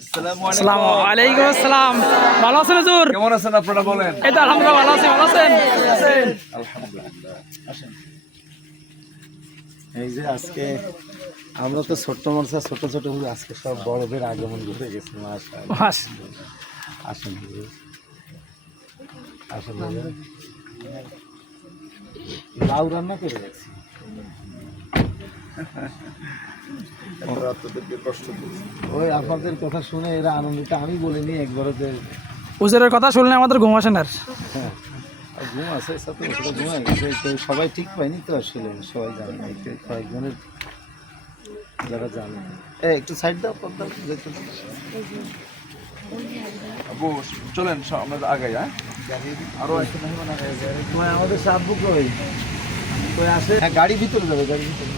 আসসালামু আলাইকুম আসসালাম। ভালো আছেন হুজুর? কেমন আছেন আপনারা বলেন? এই তো আলহামদুলিল্লাহ ভালো আছি ভালো আছেন? এই যে আজকে আমরা তো ছোট্ট মানুষ আর ছোট ছোট আজকে সব বড়দের আগমন ঘটে গেছে মাসা। বাস আসেন। আসেন লাউ রান্না করে গেছি ওই আপনাদের কথা শুনে এরা আনন্দিত। আমি বলিনি একবারও যে হুজুরের কথা শুনলে আমাদের ঘুম আসে না আর। হ্যাঁ। আর ঘুম আছে সাথে ঘুম তো সবাই ঠিক পায়নি তো আসলে সবাই জানে কয়েকজনের যারা জানে। এ একটু সাইড দাও পর্দা দেখতে দাও। চলেন আমরা আগে হ্যাঁ? আরও একটা মেহমান আগে আমাদের সাবু কই? কই আসে হ্যাঁ গাড়ি ভিতরে যাবে গাড়ি ভিতরে।